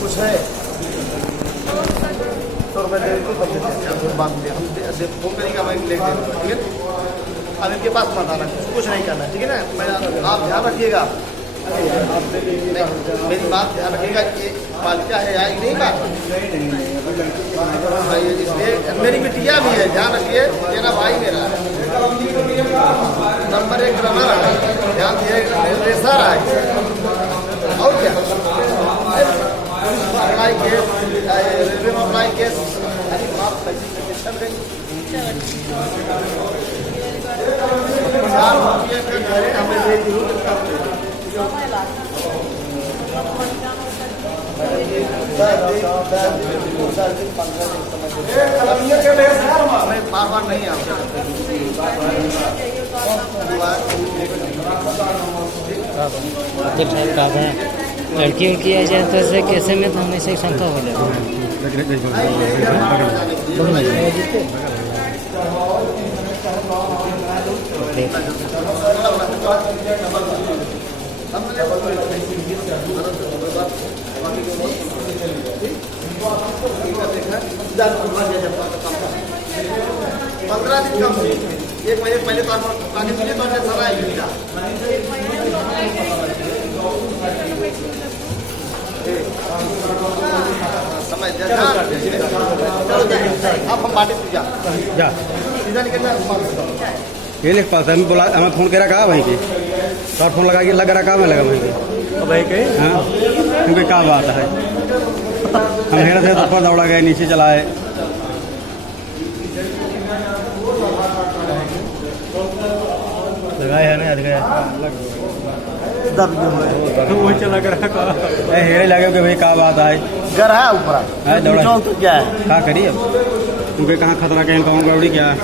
कुछ है 100 रुपये दे तो तब देते हैं, बांध दे हम ऐसे फोन करेंगे मैं ले दूँगा, ठीक है। अब इनके पास मत आना, कुछ नहीं करना, ठीक है ना। मैं आप ध्यान रखिएगा, मेरी बात ध्यान रखिएगा। ये बालिका है आएगी नहीं बात, इसलिए मेरी बिटिया भी है, ध्यान रखिए। मेरा भाई मेरा नंबर 1 रनर है, ध्यान दिए, रेसर है। और क्या अप्लाई केस, रेलवे में अप्लाई केस, हमें ले बार बार नहीं आता लड़की उड़की आ जाए तो ऐसे कैसे में तो हमेशा शंका हो जाए। पंद्रह दिन कम, 1 महीने पहले तो आगे पीछे तो सजा है। समझ अब हम बाटी जा सीधा निकल जाए। ये लिख पाता है, बोला हमें फोन करा कहा वहीं की शॉर्ट फोन लगा के लग रहा, कहाँ में लगा वहीं की भाई कहीं। हाँ क्योंकि कहाँ बात है, हम हेरा थे तो ऊपर दौड़ा गए, नीचे चलाए। लगाया है ना, लगाया तो वही चला कर हेरे लगे कि भाई कहाँ बात है, घर है ऊपर दौड़ा तो क्या है, क्या करिए अब, क्योंकि कहाँ खतरा कहीं कौन गड़बड़ी क्या है।